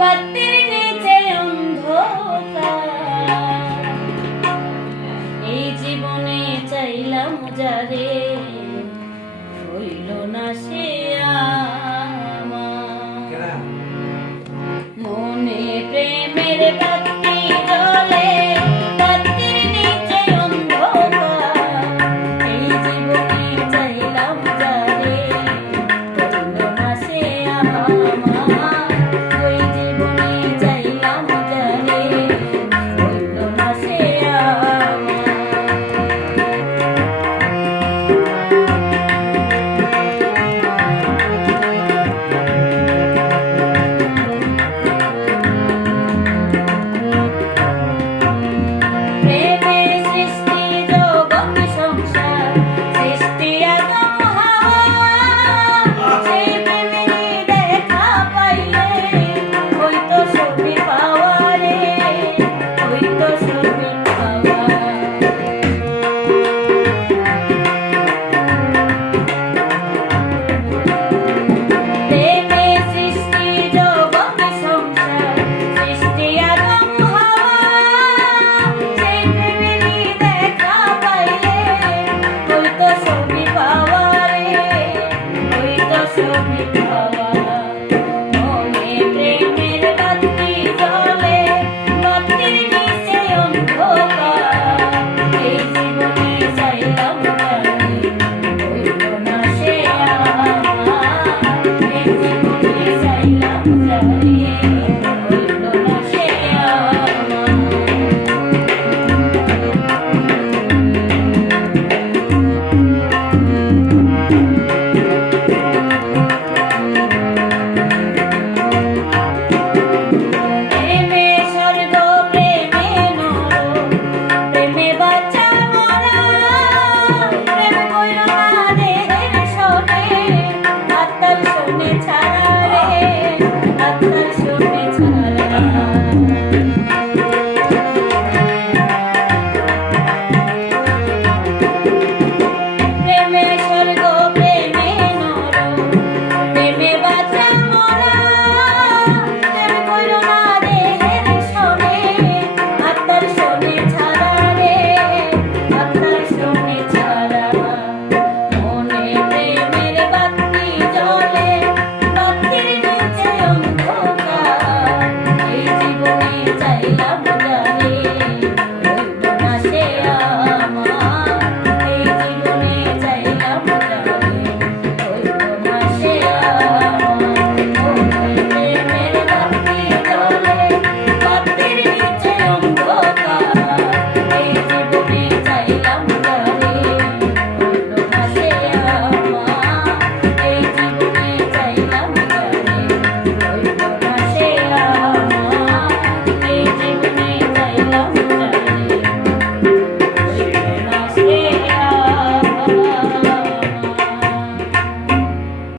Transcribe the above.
বাতির নিচে অন্ধকার, এই জীবনে চাইলাম যারে হইল না সে আমার। মনে প্রেমের বাতি জ্বলে, বাতির নিচে অন্ধকার, এই জীবনে চাইলাম যারে হইল না সে আমার। ওই জীবনে চাইলাম যারে হইল না সে সবই পাওয়া রে, ওই তো সবই পাওয়া।